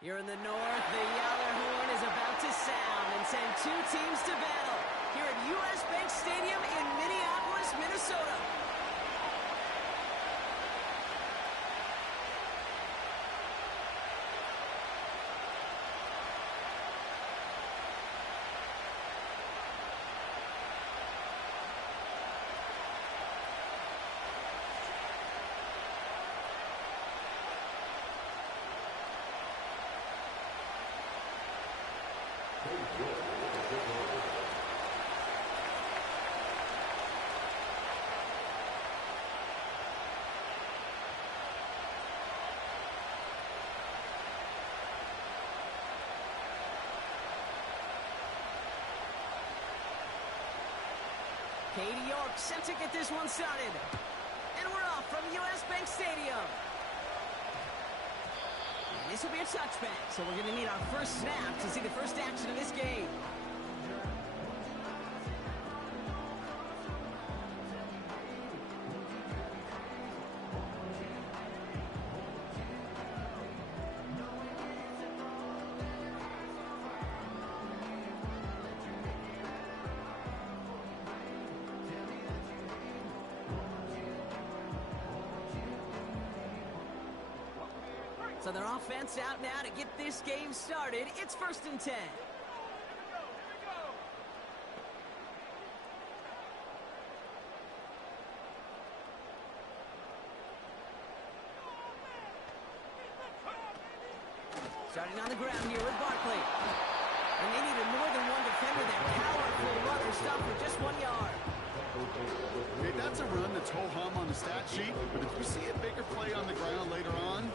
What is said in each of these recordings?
Here in the north, the Yeller horn is about to sound and send two teams to battle here at U.S. Bank Stadium in Minneapolis, Minnesota. Katie York set to get this one started. And we're off from U.S. Bank Stadium. And this will be a touchback, so we're going to need our first snap to see the first action of this game. So their offense out now to get this game started. It's 1st and 10. Starting on the ground here with Barkley. And they needed more than one defender there. Powerful runner, stop for just 1 yard. Hey, that's a run that's ho-hum on the stat sheet, but if you see a bigger play on the ground later on,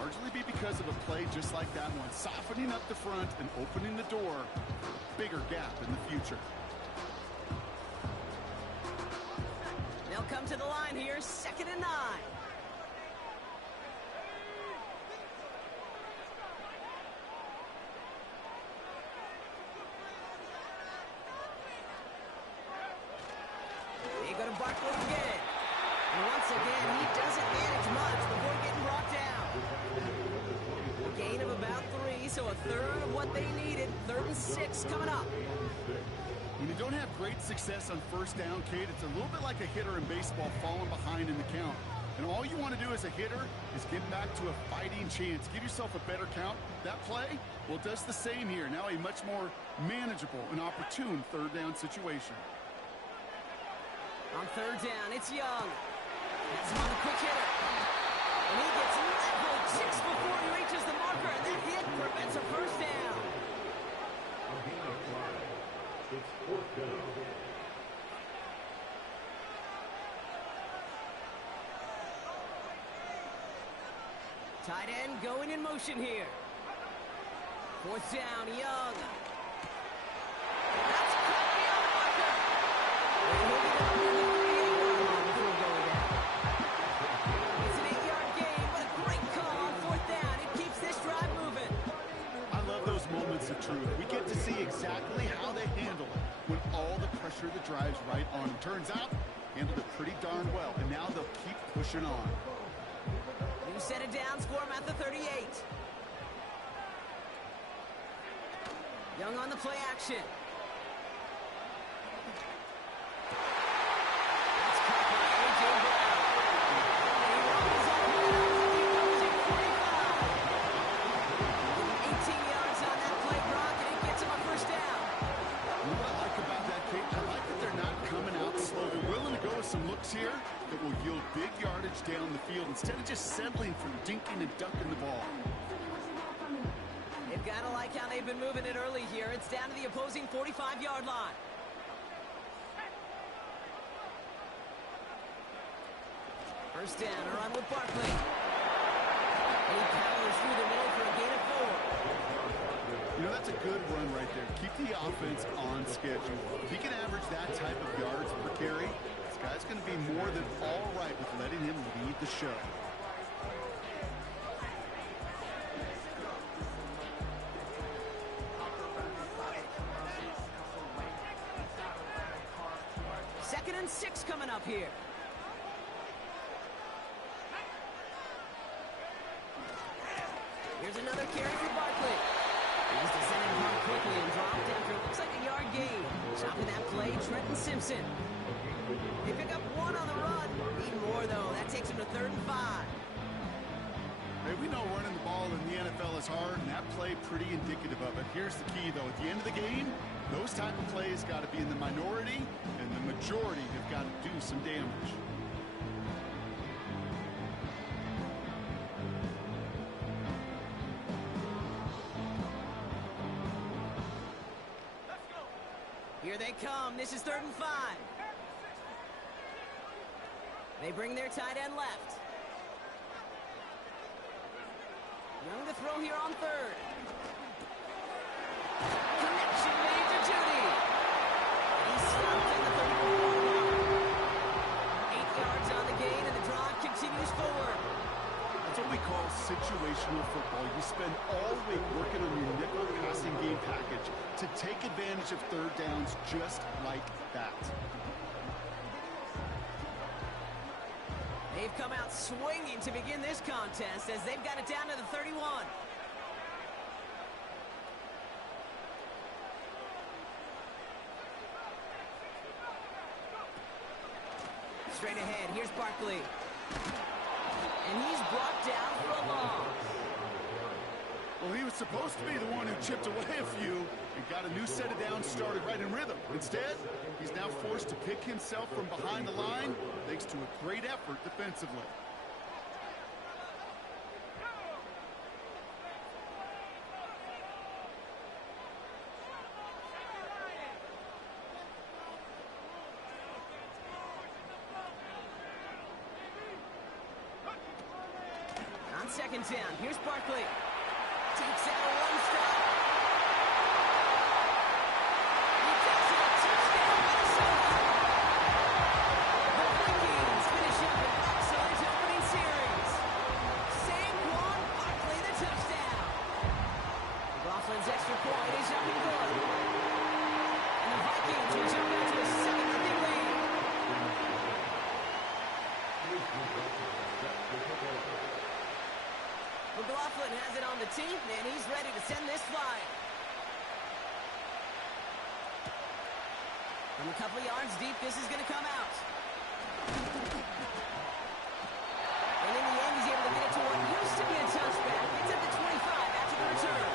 largely be because of a play just like that one, softening up the front and opening the door, bigger gap in the future. They'll come to the line here, 2nd and 9. They go to Barkley again. And once again, he doesn't manage much before getting brought down. A gain of about 3, so a third of what they needed. 3rd and 6 coming up. When you don't have great success on 1st down, Kate, it's a little bit like a hitter in baseball falling behind in the count. And all you want to do as a hitter is get back to a fighting chance. Give yourself a better count. That play, well, it does the same here. Now a much more manageable and opportune 3rd down situation. On 3rd down, it's Young. That's him on the quick hitter. And he gets leveled just before he reaches the marker, and that hit prevents a 1st down. It's 4th down. Tight end going in motion here. 4th down, Young. That's cut beyond the marker. And he'll get up near the 38-yard line before going down. It's an 8-yard gain, but a great call on 4th down. It keeps this drive moving. I love those moments of truth. We get to see exactly how they handle it when all the pressure of the drive's right on them. Turns out, handled it pretty darn well, and now they'll keep pushing on. You set it down, score him at the 38. Young on the play action. That's caught by A.J. Brown. He rolls up and out to the opposite 45. 18 yards on that play, Brock, and it gets him a 1st down. You know what I like about that, Kate? I like that they're not coming out slow. They're willing to go with some looks here that will yield big yardage down the field instead of just settling for dinking and ducking the ball. They've got to like how they've been moving it early here. It's down to the opposing 45-yard line. First down, a run with Barkley. And he powers through the middle for a gain of 4. You know, that's a good run right there. Keep the offense on schedule. If he can average that type of yards per carry, this guy's going to be more than all right with letting him lead the show. Second and 6 coming up here. Here's another carry for Simpson. They pick up one on the run. Need more, though. That takes them to 3rd and 5. Hey, we know running the ball in the NFL is hard, and that play pretty indicative of it. Here's the key, though. At the end of the game, those type of plays got to be in the minority, and the majority have got to do some damage. Here they come. This is 3rd and 5. They bring their tight end left. Young to throw here on 3rd. Connection made to Judy. He's stopped in the 34-yard line. 8 yards on the gain, and the drive continues forward. That's what we call situational football. You spend all week working on your nickel passing game package to take advantage of 3rd downs just like that. They've come out swinging to begin this contest as they've got it down to the 31. Straight ahead, here's Barkley. And he's brought down for a loss. Well, he was supposed to be the one who chipped away a few and got a new set of downs started right in rhythm. Instead, he's now forced to pick himself from behind the line thanks to a great effort defensively. On 2nd down, here's Barkley. Takes out a one-stop. He takes it, touchdown, Minnesota. The Vikings finish up an excellent opening series. Saquon Barkley, the touchdown. McLaughlin's extra point is up and good. And the Vikings will jump out to a 7-0 lead. McLaughlin has it on the tee, and he's ready to send this flying. From a couple of yards deep, this is going to come out. And in the end, he's able to get it to what used to be a touchback. It's at the 25 after the return.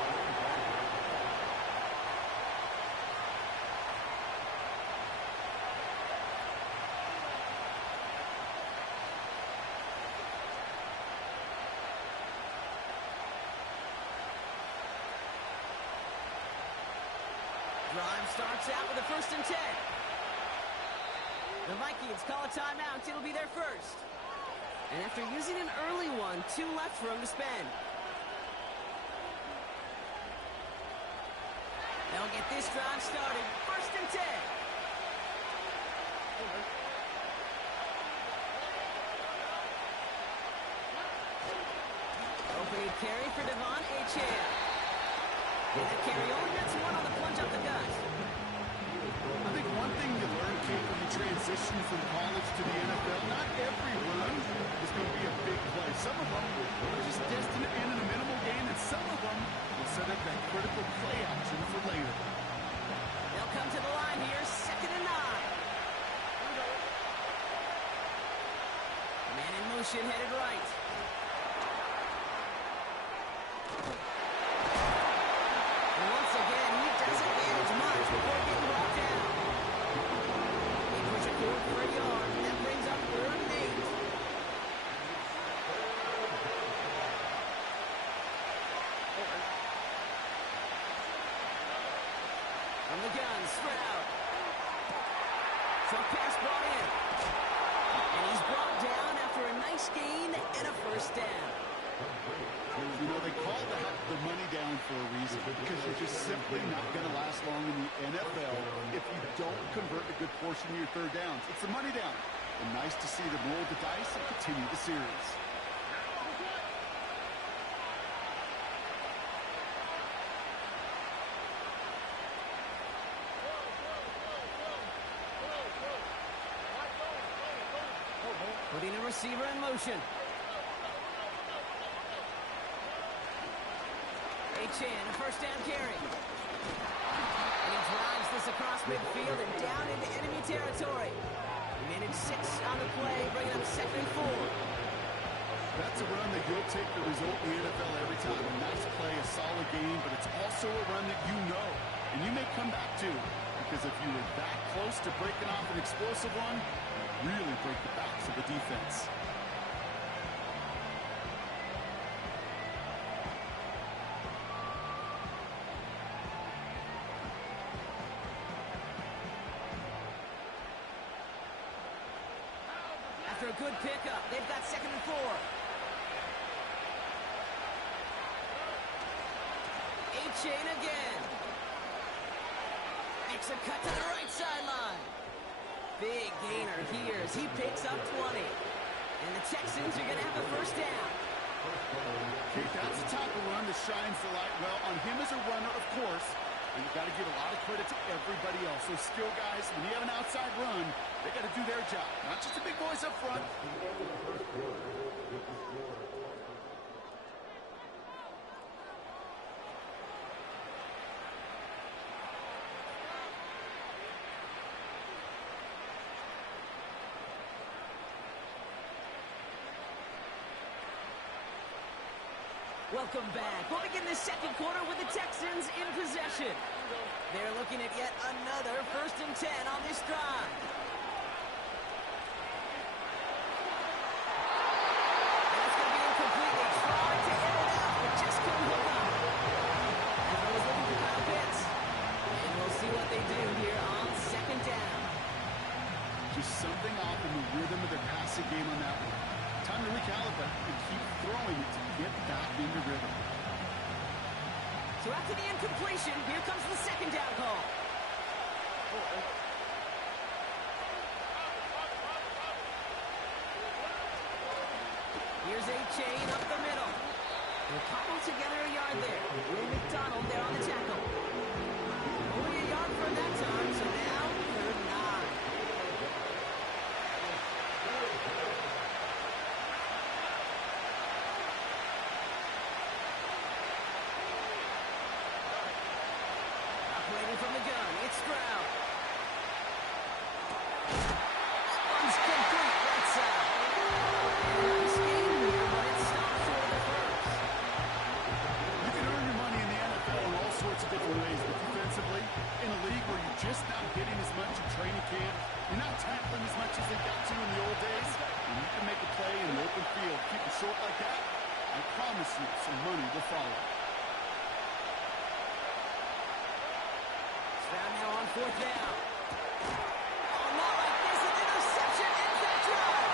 Drive starts out with a 1st and 10. The Vikings call a timeout. It'll be their first. And after using an early one, 2 left for him to spend. They'll get this drive started. 1st and 10. Opening carry for Devon Achane. And the carry only gets 1 on the plunge up the gut. I think one thing you learn, Kate, when you transition from college to the NFL, not every run is going to be a big play. Some of them are just destined to end in a minimal gain, and some of them will set up that critical play action for later. They'll come to the line here, 2nd and 9. Man in motion, headed right. And once again, he doesn't manage much before getting brought down. They push it forward for a yard, and that brings up 3rd and 8. From the gun, Stroud. Short pass brought in. And he's brought down after a nice gain and a 1st down. You know, they call that the money down for a reason, because you're just simply not going to last long in the NFL if you don't convert a good portion of your 3rd downs. It's the money down. And nice to see them roll the dice and continue the series. Putting a receiver in motion. Achane, a 1st down carry. And he drives this across midfield and down into enemy territory. Minute 6 on the play, bringing up 2nd and 4. That's a run that you'll take the result in the NFL every time. A nice play, a solid game, but it's also a run that you know, and you may come back to, because if you were that close to breaking off an explosive one, you really break the backs of the defense. After a good pickup, they've got 2nd and 4. A-chain again. Makes a cut to the right sideline. Big gainer here as he picks up 20. And the Texans are going to have a 1st down. Okay, that's the type of run that shines the light well on him as a runner, of course. And you've got to give a lot of credit to everybody else. Those skill guys, when you have an outside run, they got to do their job. Not just the big boys up front. Welcome back. We'll begin this 2nd quarter with the Texans in possession. They're looking at yet another 1st and 10 on this drive. And it's going to be incomplete. They tried to air it out, but just couldn't hook up. And I was looking for Kyle Pitts. And we'll see what they do here on 2nd down. Just something off in the rhythm of their passing game on that one. Time to recalibrate and keep throwing it to get back into rhythm. So after the incompletion, here comes the 2nd down call. Here's A-chain up the middle. They'll cobble together a yard there. Will McDonald there on the tackle. Only a yard for that time, so now 3rd and 9. Operating from the gun, it's Stroud. One's complete right side. Nice game here, but it's stopped for the 1st. You can earn your money in the NFL in all sorts of different ways, but defensively, in a league where you're just not hitting as much in training camp, you're not tackling as much as they got to in the old days, and you can make a play in the open field. Keep it short like that, I promise you some money will follow. Stroud now on 4th down. Oh, not like this. An interception ends that drive.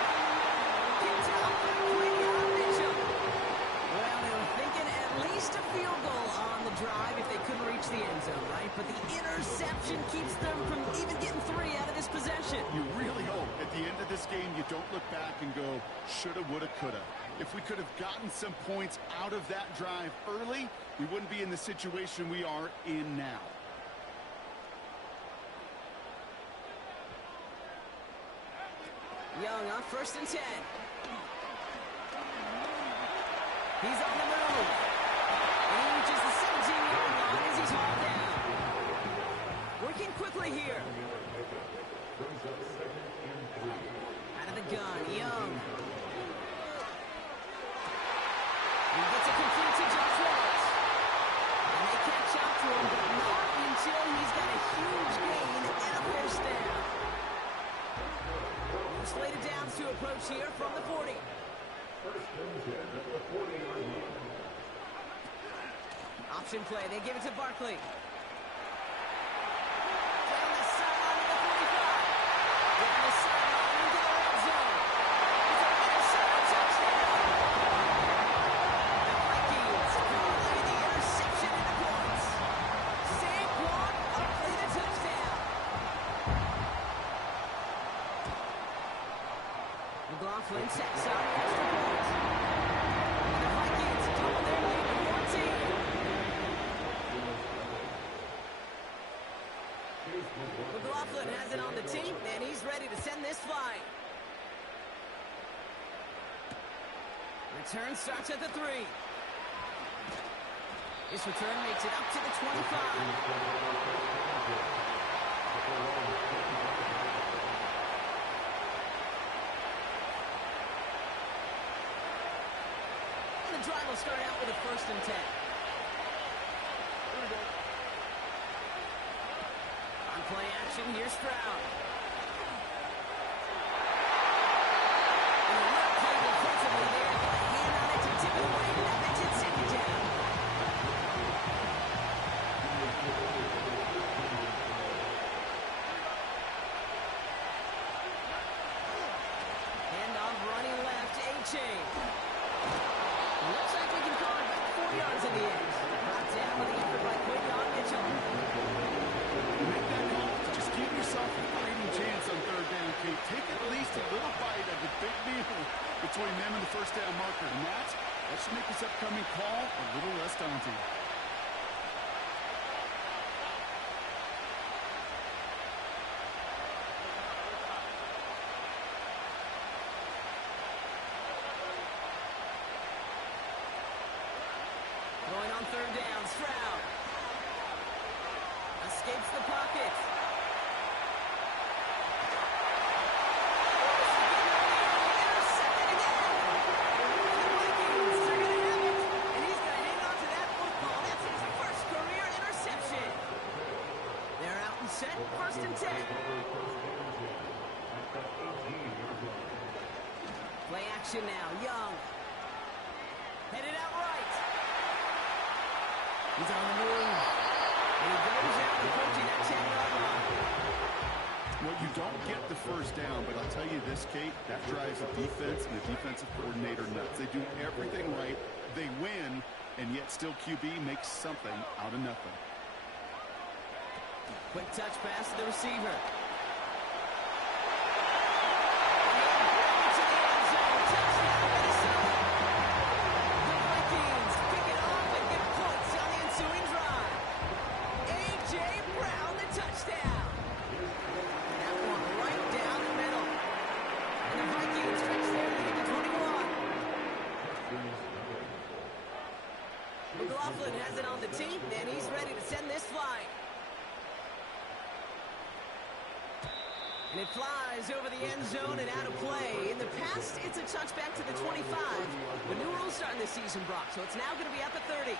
Picked up by Quinion Mitchell. Well, they were thinking at least a field goal on the drive if they couldn't reach the end zone, right? But the interception keeps them from even getting 3 out of this possession. You really hope at the end of this game you don't look back and go, shoulda, woulda, coulda. If we could have gotten some points out of that drive early, we wouldn't be in the situation we are in now. Young on 1st and 10. He's on the move. And he reaches the 17-yard line as he's hauled down. Working quickly here. Out of the gun, Young. He gets it complete to Josh Roberts. And they catch up to him, but not until he's got a huge gain and a 1st down. Slated downs to approach here from the 40. Option play. They give it to Barkley. Down the sideline to the 45. Down the sideline into the red zone. It's a Minnesota touchdown. The Vikings currently the interception into points. Saquon Barkley the touchdown. McLaughlin sets up the extra point. And the Vikings double their lead to 14. McLaughlin has it on the tape, and he's ready to send this flying. Return starts at the 3. This return makes it up to the 25. will start out with a 1st and 10. On play action, here's Stroud. And a well played defensively there. Got a hand on it to tip it away, and that makes it 2nd down. Handoff running left, A-Chain. Looks like we can call it back 4 yards in the end. Brought down with the effort by Quinton Mitchell. Make that call. Just give yourself a fighting chance on 3rd down, Kate. Take at least a little bite of the big meal between them and the 1st down marker. And that should make this upcoming call a little less daunting. Going on 3rd down, Stroud. Escapes the pocket. Intercepted again. The Vikings are going to have it. And he's going to hang on to that football. That's his 1st career interception. They're out and set, 1st and 10. Play action now, Young. Headed out right. He's on the move. And he goes out approaching that 10-yard line. Well, you don't get the 1st down, but I'll tell you this, Kate, that drives the defense and the defensive coordinator nuts. They do everything right. They win, and yet still QB makes something out of nothing. Quick touch pass to the receiver. Has it on the team, and he's ready to send this flying. And it flies over the end zone and out of play. In the past, it's a touchback to the 25. The new rules starting this season, Brock, so it's now going to be up at 30.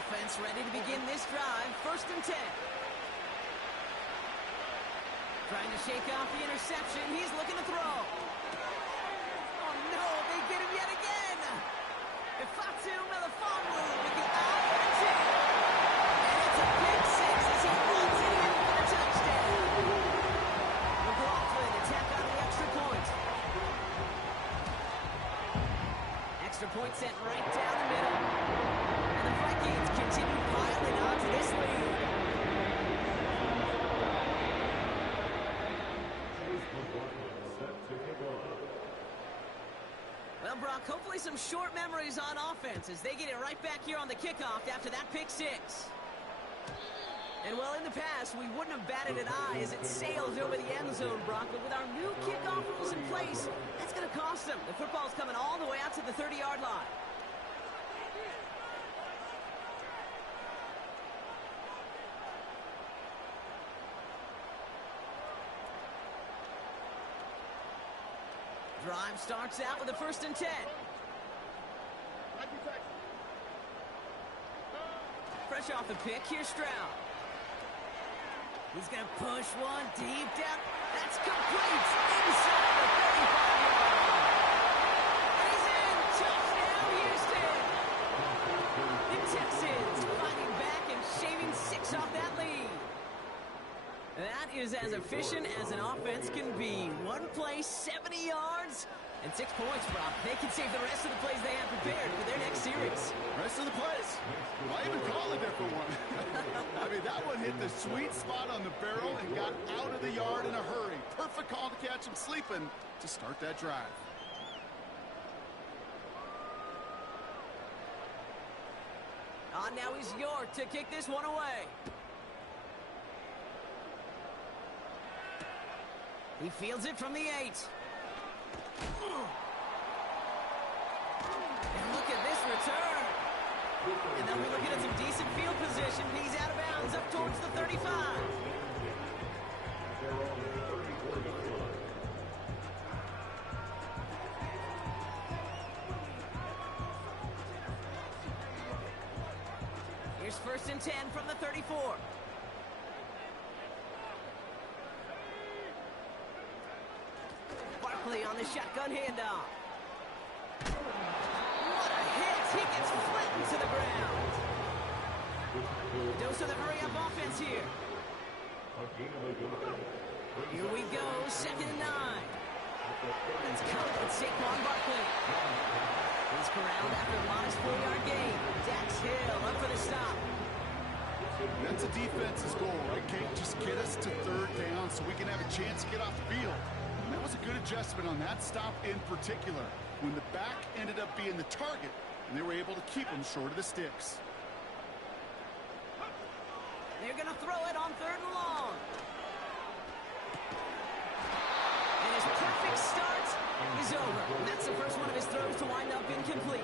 Offense ready to begin this drive, 1st and 10. Trying to shake off the interception. He's looking to throw. Oh, no, they get him yet again. Ifatu Melifonwu with the eye for the tip. And it's a big 6 as he runs it in for the touchdown. McLaughlin attack on the extra point. Extra point sent right down the middle. And the Vikings continue piling onto this lead. Well, Brock, hopefully some short memories on offense as they get it right back here on the kickoff after that pick 6. And, well, in the past, we wouldn't have batted an eye as it sails over the end zone, Brock. But with our new kickoff rules in place, that's going to cost them. The football's coming all the way out to the 30-yard line. Drive starts out with a 1st and 10. Fresh off the pick, here's Stroud. He's going to push one deep down. That's complete inside the 35-yard line. And he's in. Touchdown, Houston. The Texans fighting back and shaving 6 off that lead. That is as efficient as an offense can be. One play, 70 yards, and 6 points, Brock. They can save the rest of the plays they have prepared for their next series. Rest of the plays? Why even call a different one? I mean, that one hit the sweet spot on the barrel and got out of the yard in a hurry. Perfect call to catch him sleeping to start that drive. On now is York to kick this one away. He fields it from the 8. And look at this return. And they'll be looking at some decent field position. He's out of bounds up towards the 35. first and 10 from the 34. Barkley on the shotgun handoff. What a hit! He gets flattened to the ground. Dose of the hurry-up offense here. Here we go, 2nd and 9. Let's count Saquon Barkley. He's corralled after a modest 4-yard gain. Dax Hill up for the stop. That's a defense's goal, right, Kate? Just get us to 3rd down so we can have a chance to get off the field. And that was a good adjustment on that stop in particular, when the back ended up being the target, and they were able to keep him short of the sticks. They're going to throw it on 3rd and long. And his perfect start is over. And that's the first one of his throws to wind up incomplete.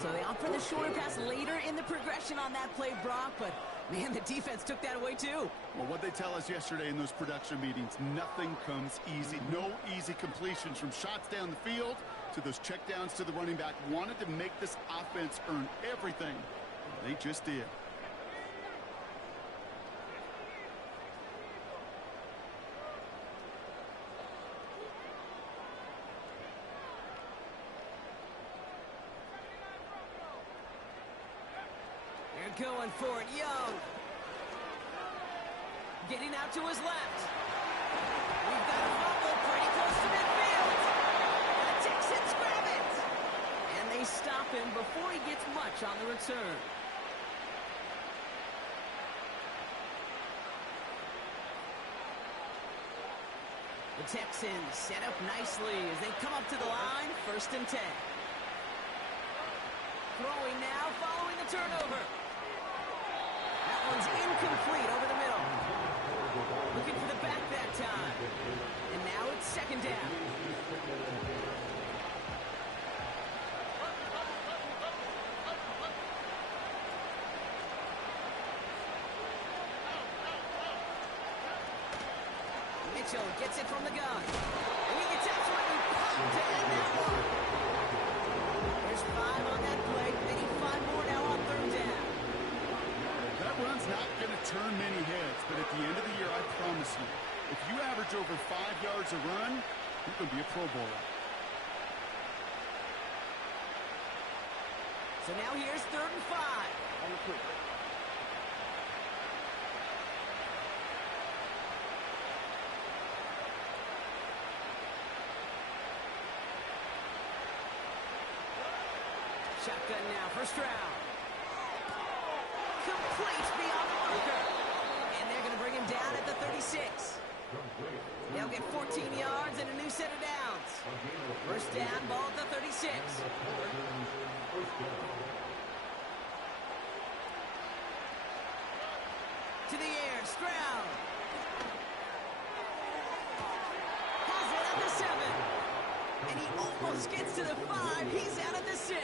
So they opt for the shorter pass later in the progression on that play, Brock, but man, the defense took that away too. Well, what they tell us yesterday in those production meetings, nothing comes easy. No easy completions from shots down the field to those checkdowns to the running back. Wanted to make this offense earn everything. They just did. Going for it, Young. Getting out to his left. We've got a fumble pretty close to midfield. And the Texans grab it. And they stop him before he gets much on the return. The Texans set up nicely as they come up to the line, 1st and 10. Throwing now, following the turnover. That one's incomplete over the middle. Looking for the back that time. And now it's 2nd down. Mitchell gets it from the gun. And he gets absolutely pumped to end that one. There's 5 on that play. They need 5 more now on 3rd down. That run's not going to turn many heads, but at the end of the year, I promise you, if you average over 5 yards a run, you're going to be a Pro Bowler. So now here's 3rd and 5. On the quick. Shotgun now, 1st round. Complete beyond the marker. And they're going to bring him down at the 36. They'll get 14 yards and a new set of downs. 1st down, ball at the 36. To the air, Stroud. Has it at the 7. And he almost gets to the 5. He's out at the 6.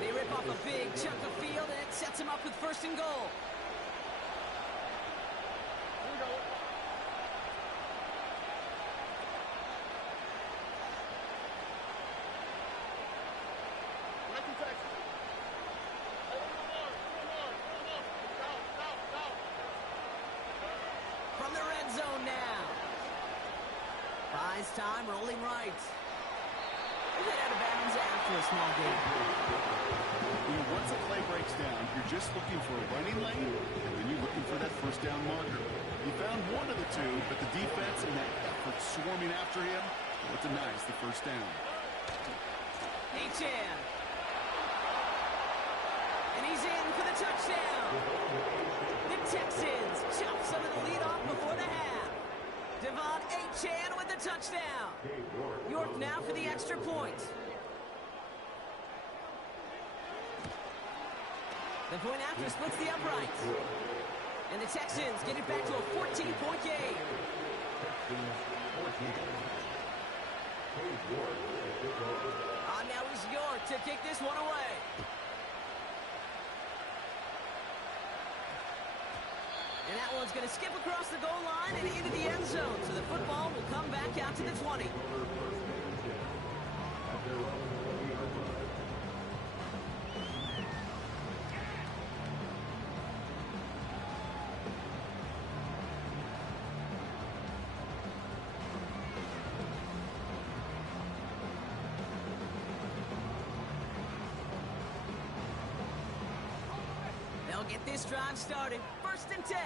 They rip off a big chunk of field, and it sets him up with 1st and goal. From the red zone now. Buys time, rolling right. Head out of bounds after a small gain. Once a play breaks down, you're just looking for a running lane, and then you're looking for that 1st down marker. He found one of the two, but the defense and that effort swarming after him, well, denies the 1st down. H.N. And he's in for the touchdown. The Texans chop some of the lead off before the half. Devon Achane with the touchdown. York now for the extra point. The point after splits the uprights. And the Texans get it back to a 14-point game. Now is York to kick this one away. And that one's going to skip across the goal line and into the end zone. So the football will come back out to the 20. Get this drive started. 1st and 10.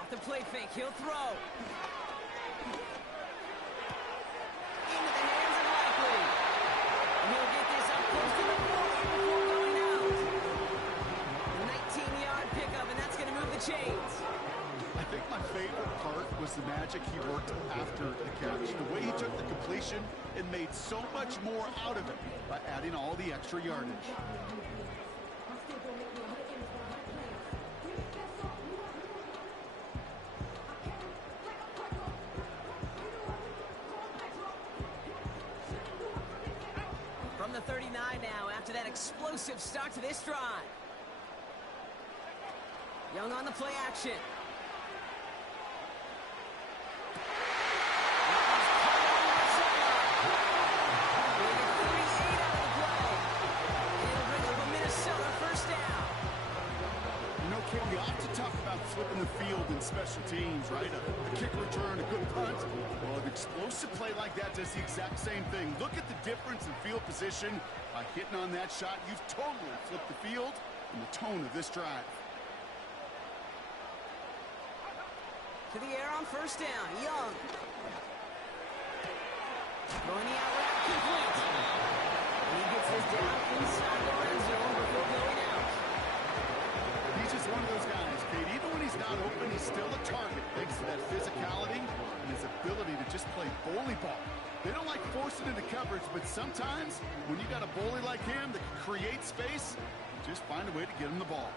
Off the play fake, he'll throw. Into the hands of Likely. And he'll get this up close to the 40 before going out. 19-yard pickup, and that's going to move the chains. I think my favorite part was the magic he worked after the catch. The way he took the completion and made so much more out of it by adding all the extra yardage. From the 39 now after that explosive start to this drive. Young on the play action. We often talk about flipping the field in special teams, right? A kick return, a good punt. Well, an explosive play like that does the exact same thing. Look at the difference in field position. By hitting on that shot, you've totally flipped the field and the tone of this drive. To the air on 1st down, Young. Throwing the out route complete. And he gets this down inside the red zone before going out. He's just one of those guys, Kate. Even when he's not open, he's still a target thanks to that physicality and his ability to just play bully ball. They don't like forcing into coverage, but sometimes when you got a bully like him that can create space, you just find a way to get him the ball.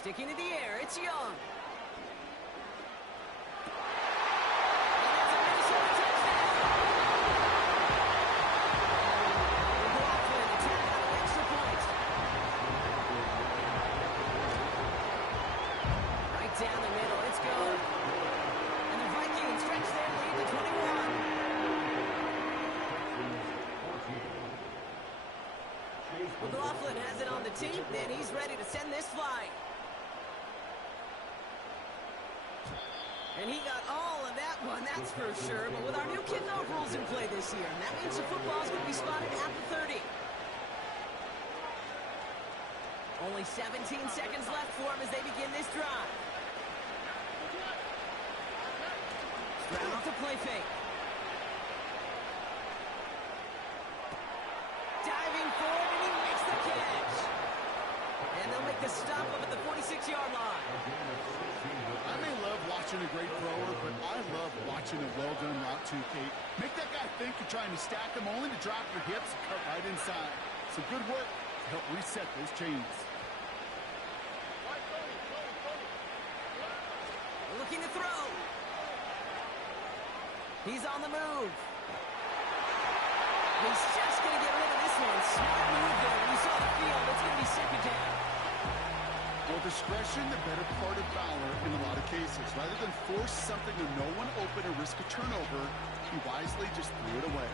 Sticking to the air, it's Young. Down the middle, it's good. And the Vikings stretch their lead to 21. McLaughlin has it on the team, and he's ready to send this flying. And he got all of that one, that's for sure. But with our new kickoff rules in play this year, that means the football's going to be spotted at the 30. Only 17 seconds left for him as they begin this drive. Stroud off the play fake. Diving forward, and he makes the catch. And they'll make the stop up at the 46-yard line. I may love watching a great thrower, but I love watching a well-done route too, Kate. Make that guy think you're trying to stack him only to drop your hips and cut right inside. So good work to help reset those chains. Looking to throw. He's on the move. He's just going to get rid of this one. Smart move there. When you saw the field, it's going to be 2nd down. Well, discretion, the better part of valor in a lot of cases. Rather than force something to no one open or risk a turnover, he wisely just threw it away.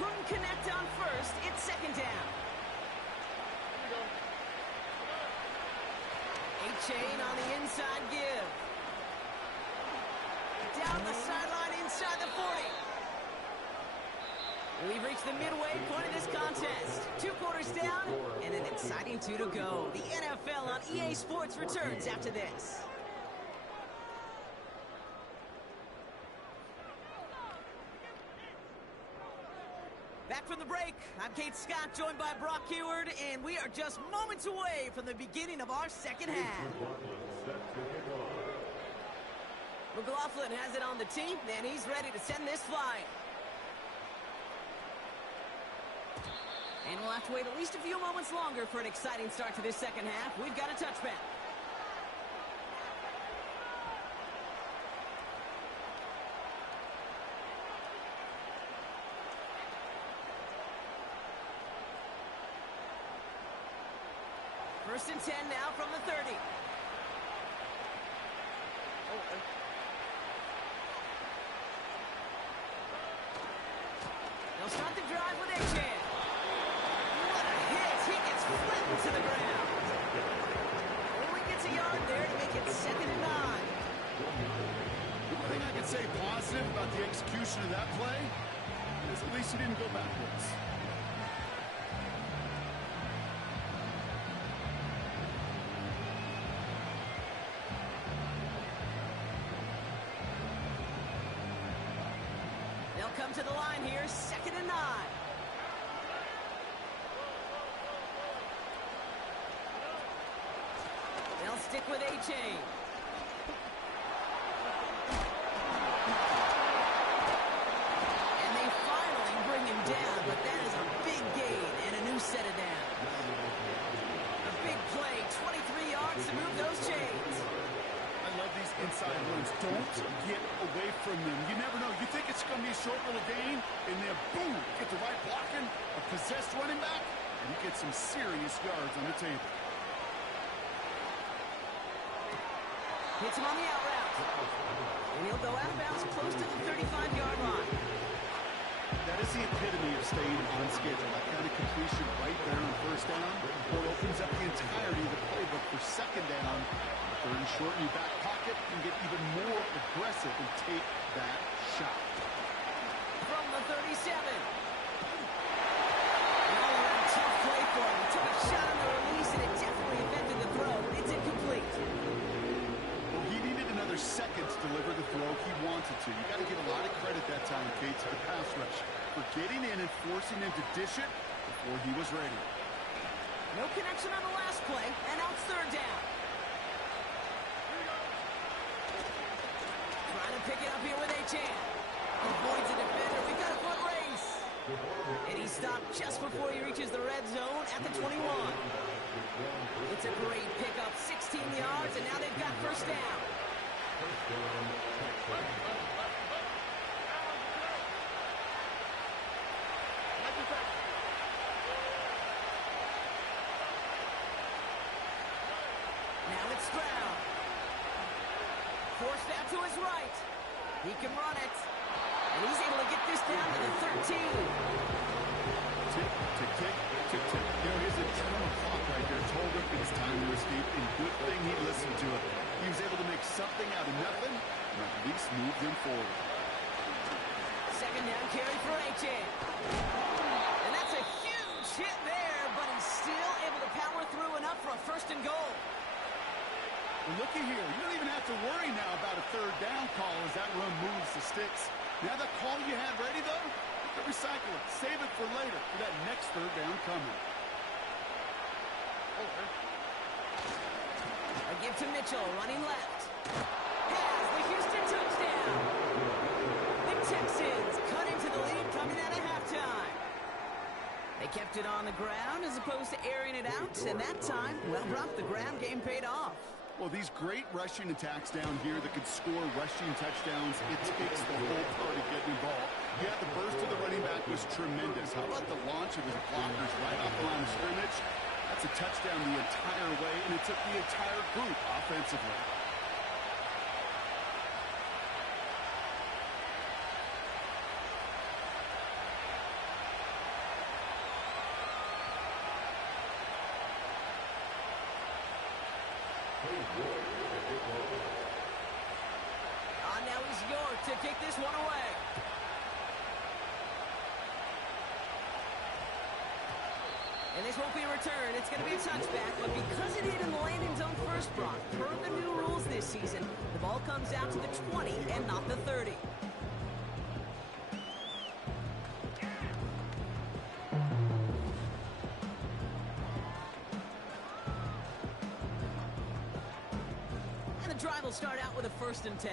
Couldn't connect on 1st. It's 2nd down. A-chain on the inside give. Down the sideline inside the 40. We've reached the midway point of this contest. 2 quarters down and an exciting 2 to go. The NFL on EA Sports returns after this. Back from the break, I'm Kate Scott, joined by Brock Heward, and we are just moments away from the beginning of our second half. McLaughlin has it on the team, and he's ready to send this flying. And we'll have to wait at least a few moments longer for an exciting start to this second half. We've got a touchback. First and 10 now from the 30. They'll start the drive with A-Chan. What a positive about the execution of that play is at least he didn't go backwards. They'll come to the line here, 2nd and 9. They'll stick with A-Chain. And they finally bring him down, but that is a big gain and a new set of downs. A big play, 23 yards to move those chains. I love these inside runs. Don't get away from them. You never know. You think it's going to be a short little gain, and then boom, get the right blocking, a possessed running back, and you get some serious yards on the table. Hits him on the out route. And he'll go out of bounds close to the 35-yard line. That is the epitome of staying on schedule. That kind of completion right there on 1st down. Or it opens up the entirety of the playbook for 2nd down. 3rd and short in your back pocket. You can get even more aggressive and take that shot. From the 37. An all-around tough play for him. He took a shot on the release, and it definitely affected the throw. It's incomplete. Well, he needed another second to deliver the throw he wanted to. You got to give a lot of credit that time, Kate, to the pass rush for getting in and forcing him to dish it before he was ready. No connection on the last play, and now it's 3rd down. Trying to pick it up here with A-Chan. Avoids a defender. We've got a foot race. And he stopped just before he reaches the red zone at the 21. It's a great pickup, 16 yards, and now they've got 1st down. Now it's Stroud. Forced out to his right. He can run it. And he's able to get this down to the 13. Tick, tick, tick, tick, tick. You know, here's a ton of clock right there. Told him it's time to escape, and good thing he listened to it. He was able to make something out of nothing, and at least moved him forward. 2nd down carry for A-Chan. And that's a huge hit there, but he's still able to power through enough for a 1st and goal. Well, looky here. You don't even have to worry now about a 3rd down call as that run moves the sticks. Now that call you had ready, though, you can recycle it. Save it for later for that next 3rd down coming. A give to Mitchell, running left. Has the Houston touchdown. The Texans cut into the lead coming out of halftime. They kept it on the ground as opposed to airing it out, and that time, well, Brock, the ground game paid off. Well, these great rushing attacks down here that could score rushing touchdowns, it takes the whole party getting involved. Yeah, the burst of the running back was tremendous. How about the launch of his blockers right off the line of scrimmage? That's a touchdown the entire way, and it took the entire group offensively. Now he's York to kick this one away. And this won't be a return. It's going to be a touchback, but because it hit in the landing zone first, Brock, per the new rules this season, the ball comes out to the 20 and not the 30. And the drive will start out with a 1st and 10.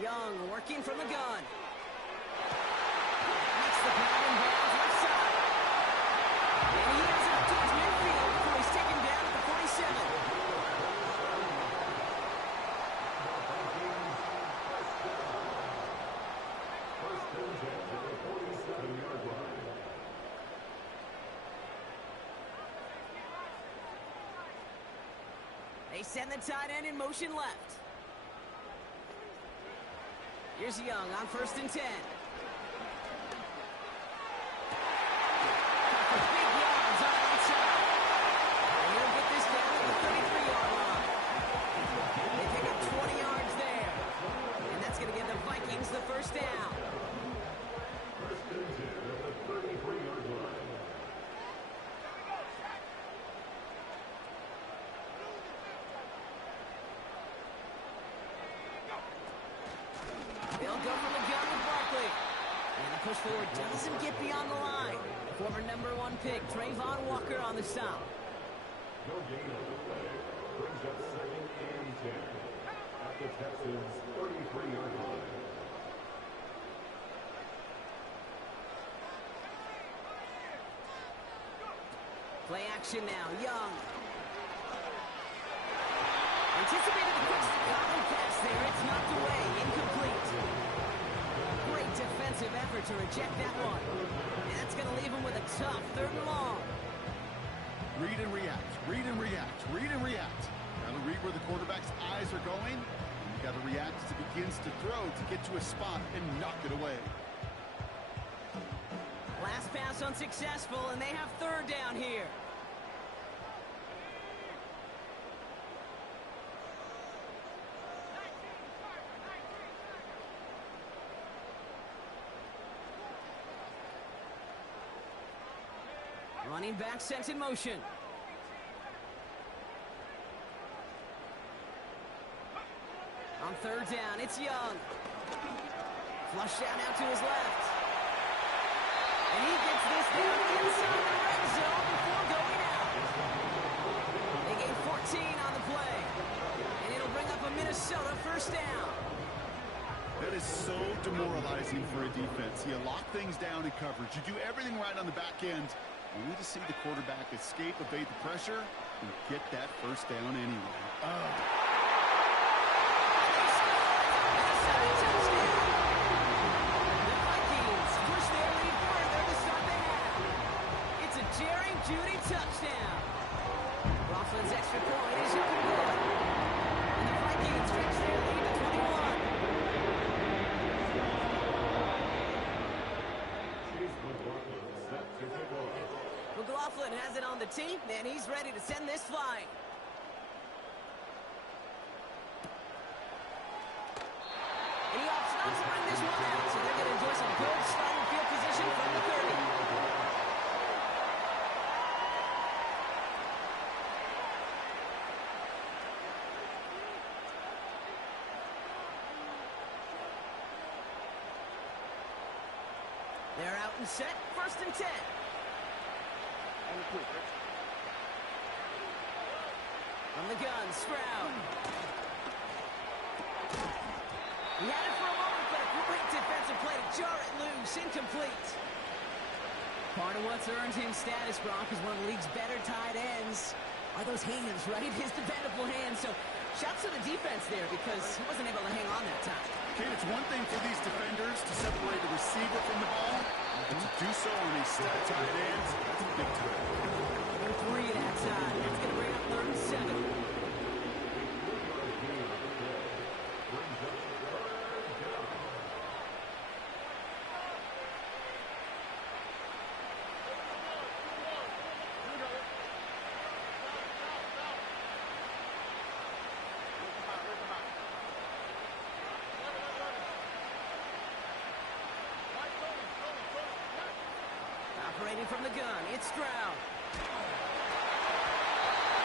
Young working from the gun. Makes the ground and bounds left side. And he ends up towards midfield before he's taken down at the 47. They send the tight end in motion left. Here's Young on 1st and 10. push forward doesn't get beyond the line. Former #1 pick, Trayvon Walker on the stop. No gain on the play. Brings up 2nd and 10 at the Texans' 33-yard line. Play action now, Young. Anticipated the quick common pass there. It's knocked away, incomplete. Great defensive effort to reject that one. And that's going to leave him with a tough 3rd and long. Read and react, read and react, read and react. Got to read where the quarterback's eyes are going. And you got to react as he begins to throw to get to a spot and knock it away. Last pass unsuccessful, and they have 3rd down here. Running back sent in motion. On 3rd down, it's Young. Flush down out to his left. And he gets this down inside the red zone before going out. They gain 14 on the play. And it'll bring up a Minnesota 1st down. That is so demoralizing for a defense. You lock things down in coverage. You do everything right on the back end. Only to see the quarterback escape, evade the pressure, and get that 1st down anyway. Jerry Jeudy touchdown. Roslin's extra point is up and good. And the Vikings stretch their lead to 21. McLaughlin has it on the team, and he's ready to send this flying. And he opts not to bring this one out, so they're going to enjoy some good starting field position from the 30. They're out and set, 1st and 10. From the gun, Stroud. He had it for a moment, but a great defensive play to jar it loose, incomplete. Part of what's earned him status, Gronk, is one of the league's better tight ends. Are those hands, right? His dependable hands. So shouts to the defense there because he wasn't able to hang on that time. Okay, it's one thing for these defenders to separate the receiver from the ball, but to do so on a set of tight ends, that's a big time. And 3 that time. It's going to bring up 3rd and 7. Operating from the gun, it's Stroud.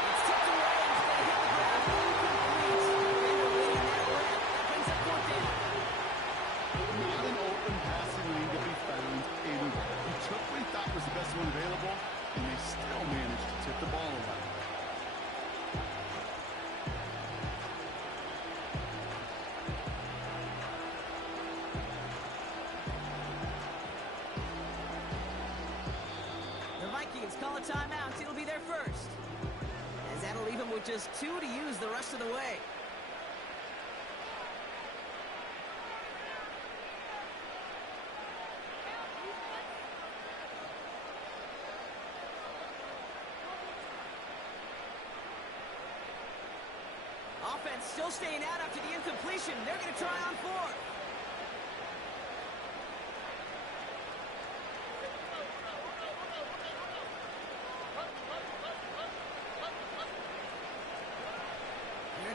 It's tipped away, and it's going to hit the ground. Incomplete. Defender leading that rep. That brings up 4th down. Not an open passing lane to be found anywhere. He took what he thought was the best one available, and they still managed to tip the ball away. Call a timeout. It'll be their 1st. As that'll leave him with just 2 to use the rest of the way. Offense still staying out after the incompletion. They're going to try on 4th.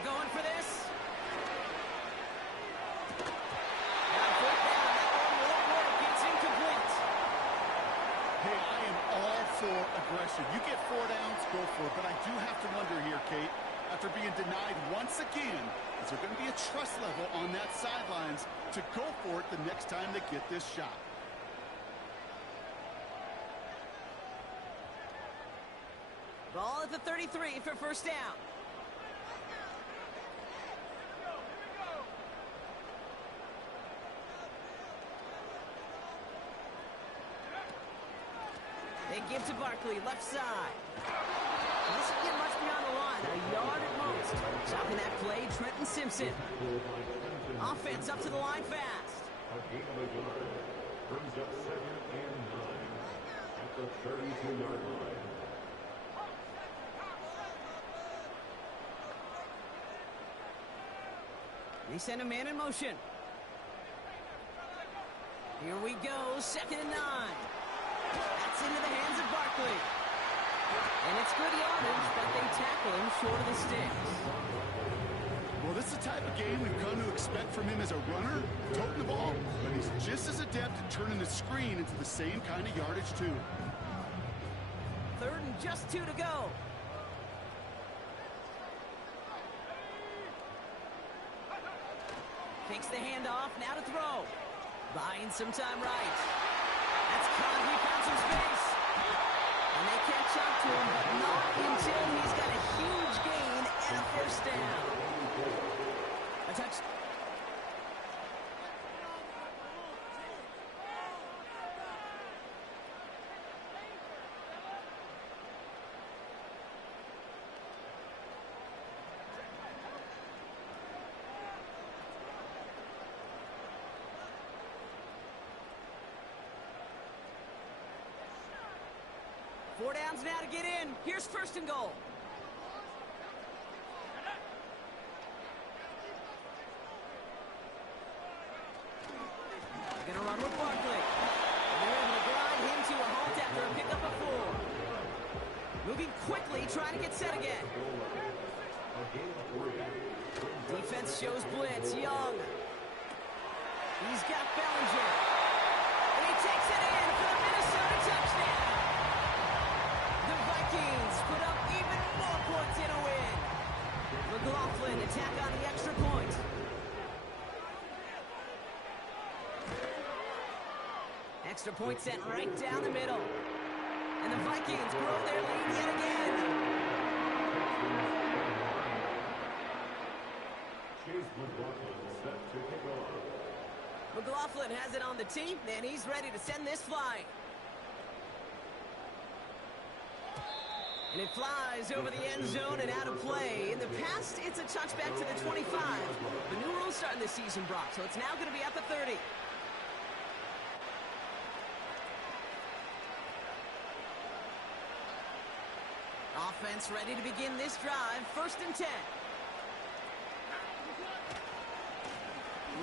Going for this. Now 4th down. That one won't work. It's incomplete. Hey, I am all for aggression. You get 4 downs, go for it. But I do have to wonder here, Kate, after being denied once again, is there going to be a trust level on that sidelines to go for it the next time they get this shot? at the 33 for first down. They give to Barkley, left side. This will get much beyond the line, a yard at most. Stopping that play, Trenton Simpson. Offense up to the line fast. A gain of a yard. Brings up 2nd and 9 at the 32-yard line. They send a man in motion. Here we go, 2nd and 9. That's into the hands of Barkley. And it's good yardage, but they tackle him short of the sticks. Well, this is the type of game we've come to expect from him as a runner, toting the ball, but he's just as adept at turning the screen into the same kind of yardage, too. 3rd and just 2 to go. Takes the handoff, now to throw. Buying some time right. That's Conley, found some space. And they catch up to him, but not until he's got a huge gain and a first down. A touch. Four downs now to get in. Here's 1st and goal. They're going to run with Barkley. And they're able to grind him to a halt after a pickup of 4. Moving quickly, trying to get set again. Defense shows blitz. Young. He's got Bellinger. And he takes it in for the Minnesota touchdown. The Vikings put up even more points in a win. McLaughlin attack on the extra point. Extra point sent right down the middle. And the Vikings grow their lead yet again. Chase McLaughlin set to kick off. McLaughlin has it on the tee, and he's ready to send this flying. And it flies over the end zone and out of play. In the past, it's a touchback to the 25. The new rules starting this season, Brock, so it's now going to be at the 30. Offense ready to begin this drive. 1st and 10.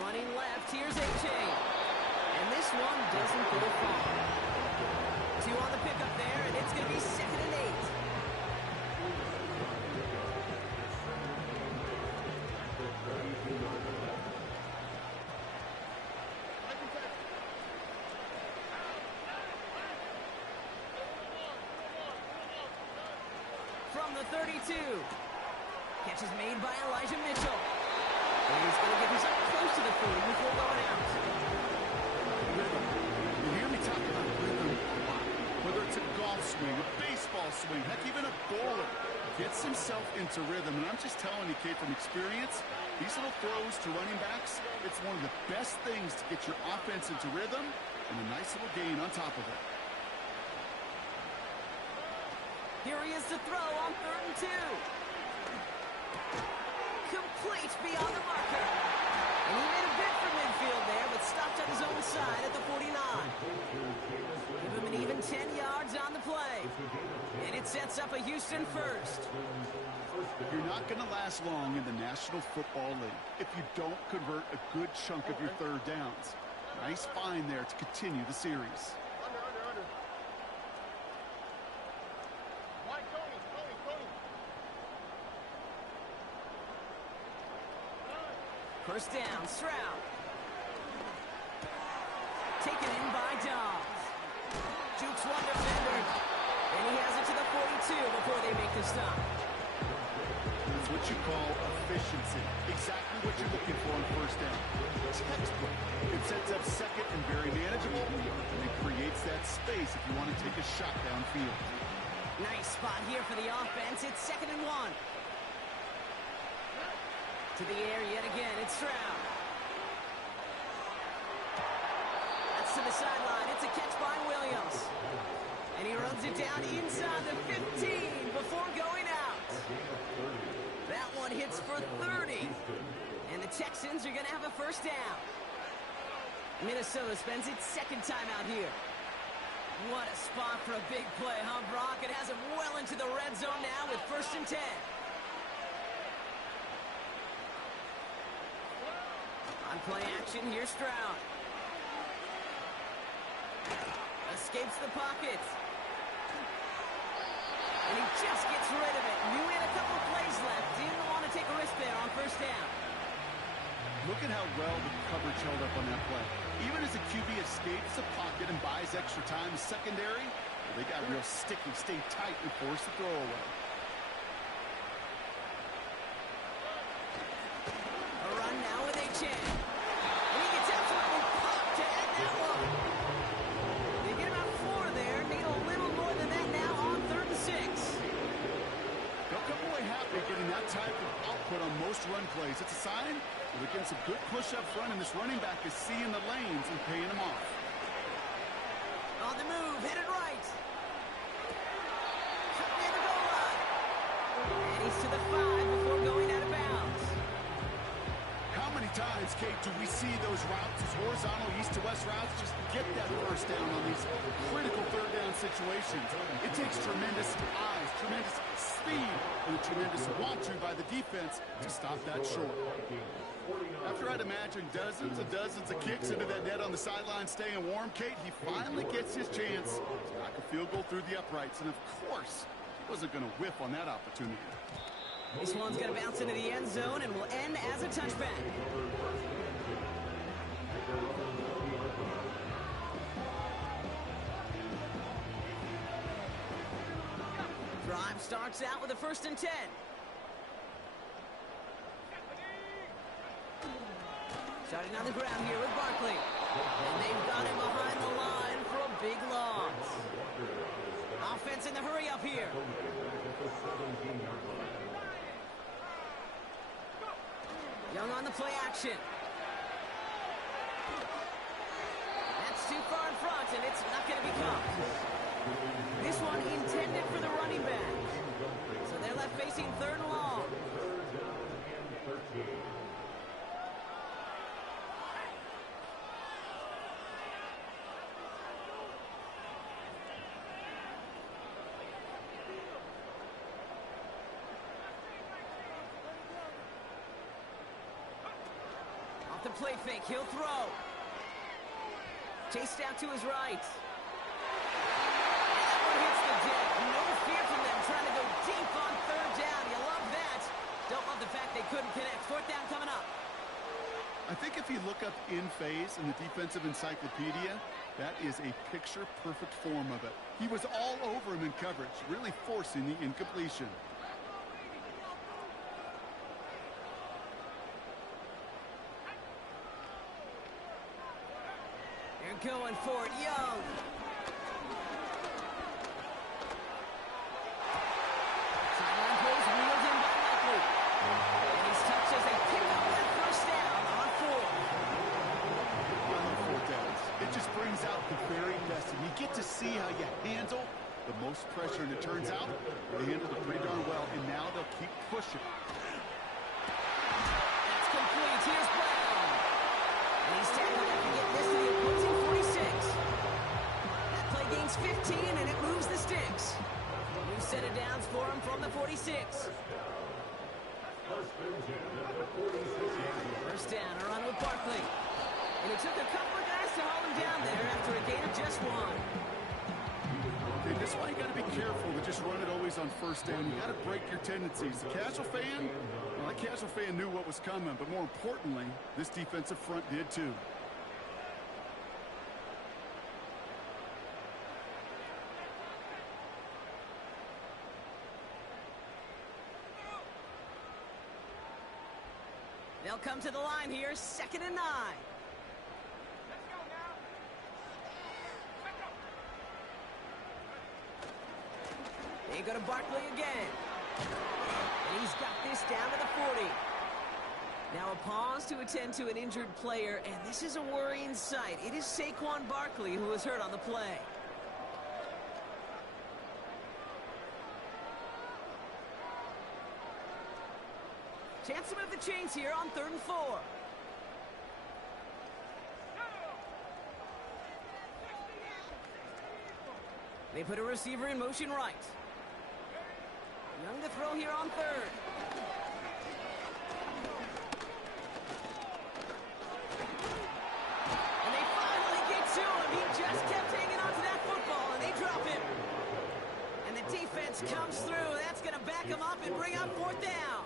Running left, here's A-Chain. And this one doesn't go far. 2 on the pickup there, and it's going to be 2nd and 8. From the 32. Catch is made by Elijah Mitchell. And he's going to get himself close to the 40 before going out. Rhythm. You hear me talk about rhythm a lot. Whether it's a golf swing, a baseball swing, heck, even a bowler gets himself into rhythm. And I'm just telling you, Kate, from experience, these little throws to running backs, it's one of the best things to get your offense into rhythm and a nice little gain on top of it. Here he is to throw on 3rd and 2. Complete beyond the marker. And he made a bid for midfield there, but stopped on his own side at the 49. Give him an even 10 yards on the play. And it sets up a Houston first. You're not going to last long in the National Football League if you don't convert a good chunk of your 3rd downs. Nice find there to continue the series. First down, Stroud. Taken in by Dobbs. Jukes one defender. And he has it to the 42 before they make the stop. It's what you call efficiency. Exactly what you're looking for on 1st down. Textbook. It sets up 2nd and very manageable, and it creates that space if you want to take a shot downfield. Nice spot here for the offense. It's 2nd and 1. To the air yet again. It's Stroud. That's to the sideline. It's a catch by Williams. And he runs it down inside the 15 before going out. That one hits for 30. And the Texans are going to have a first down. Minnesota spends its 2nd time out here. What a spot for a big play, huh, Brock? It has him well into the red zone now with 1st and 10. On play action, here's Stroud. Escapes the pocket. And he just gets rid of it. Knew he had a couple plays left. Didn't want to take a risk there on 1st down. Look at how well the coverage held up on that play. Even as the QB escapes the pocket and buys extra time, the secondary, they got real sticky, stayed tight, and forced the throw away. A run now with H.N. And he gets out to it and popped to end that one. They get about 4 there. Need a little more than that now on 3rd and 6. They'll come away happy getting that type of output on most run plays. It's a sign that they're getting some good push up front, and this running back is seeing the lanes and paying them off. On the move, headed right. Cut near the goal line. And he's to the 5 before going out of bounds. How many times, Kate, do we see those routes, those horizontal east-to-west routes, just get that first down on these critical 3rd down situations? It takes tremendous eyes, tremendous speed, and a tremendous want-to by the defense to stop that short. After I'd imagine dozens and dozens of kicks into that net on the sideline staying warm, Kate, he finally gets his chance to knock a field goal through the uprights, and of course, he wasn't going to whiff on that opportunity. This one's going to bounce into the end zone and will end as a touchback. Drive starts out with a 1st and 10. Starting on the ground here with Barkley. And they've got him behind the line for a big loss. Offense in the hurry up here. Young on the play action. That's too far in front, and it's not going to be caught. This one intended for the running back. So they're left facing 3rd and long. Off the play fake, he'll throw. Chased out to his right. And that one hits the deck. No fear from them trying to go deep on 3rd down. You love that. Don't love the fact they couldn't connect. 4th down coming up. I think if you look up in phase in the defensive encyclopedia, that is a picture-perfect form of it. He was all over him in coverage, really forcing the incompletion. They're going for it, Young. Sideline plays wheeled in by Likely. And he's touched as they pick up that 1st down on 4. Downs. It just brings out the very best, and you get to see how you handle the most pressure, and it turns out they handled it pretty darn well, and now they'll keep pushing. That's complete. Here's Brown. And he's tackled after getting this to the opposing 46. That play gains 15, and it moves the sticks. New set of downs for him from the 46. First down, a run with Barkley. And it took a couple of guys to hold him down there after a gain of just 1. Okay, this is why you got to be careful to just run it always on 1st down. You got to break your tendencies. The casual fan, well, the casual fan knew what was coming, but more importantly, this defensive front did too. They'll come to the line here, 2nd and 9. go to Barkley again. And he's got this down to the 40. Now a pause to attend to an injured player, and this is a worrying sight. It is Saquon Barkley who was hurt on the play. Chance to move the chains here on 3rd and 4. They put a receiver in motion right. Young to throw here on 3rd. And they finally get to him. He just kept hanging on to that football, and they drop him. And the defense comes through. That's going to back him up and bring up 4th down.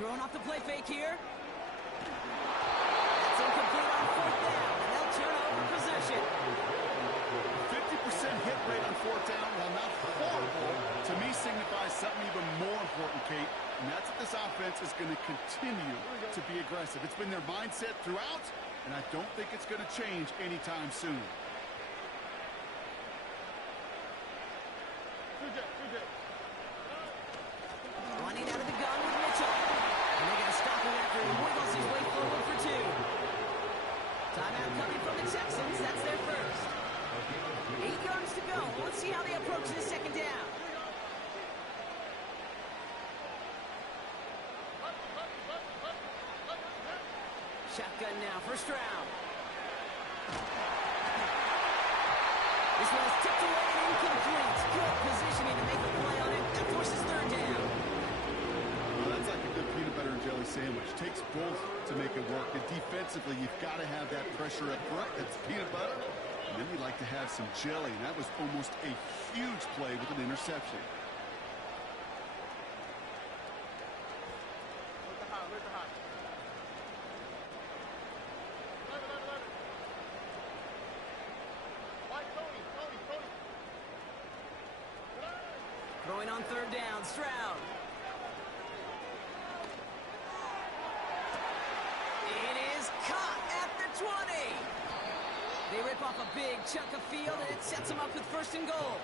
Throwing off the play fake here. That's incomplete on 4th down, and they'll turn over possession. 50% hit rate on 4th down, while not horrible, to me signifies something even more important, Kate, and that's that this offense is going to continue to be aggressive. It's been their mindset throughout, and I don't think it's going to change anytime soon. Running out of the gun with Mitchell. And they're going to stop him after he wiggles his way forward for 2. Timeout coming from the Texans. That's their first. 8 yards to go. Let's see how they approach this 2nd down. Shotgun now, 1st round. This one is tipped away and incomplete. Good positioning to make the play on it. That forces 3rd down. Well, that's like a good peanut butter and jelly sandwich. Takes both to make it work. And defensively, you've got to have that pressure up front. That's peanut butter. And then you like to have some jelly. And that was almost a huge play with an interception. Throwing on 3rd down, Stroud. It is caught at the 20. They rip off a big chunk of field, and it sets them up with 1st and goal.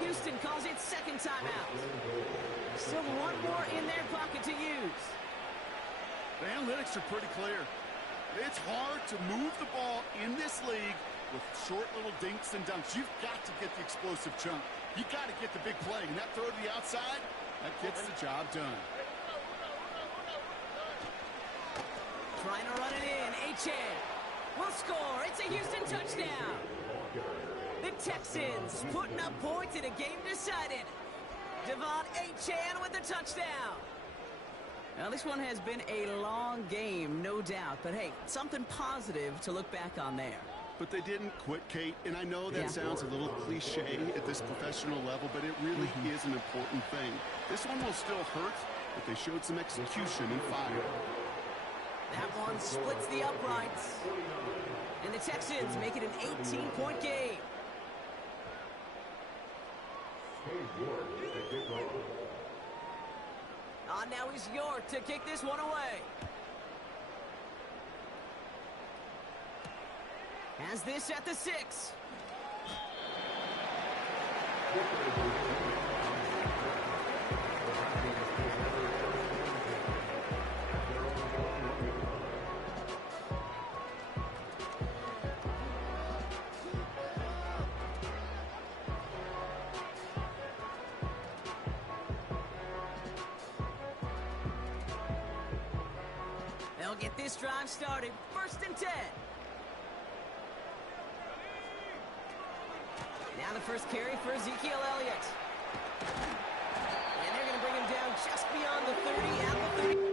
Houston calls it 2nd timeout. Still one more in their pocket to use. The analytics are pretty clear. It's hard to move the ball in this league with short little dinks and dunks. You've got to get the explosive chunk. You got to get the big play, and that throw to the outside, that gets the job done. Trying to run it in. Achane will score. It's a Houston touchdown. The Texans putting up points in a game decided. Devon Achane with the touchdown. Now, this one has been a long game, no doubt. But, hey, something positive to look back on there. But they didn't quit, Kate, and I know that sounds a little cliche at this professional level, but it really is an important thing. This one will still hurt, but they showed some execution and fire. That one splits the uprights. And the Texans make it an 18-point game. Now is York to kick this one away. Has this at the 6. They'll get this drive started. 1st and 10. Now the first carry for Ezekiel Elliott. And they're going to bring him down just beyond the 30 at the 30.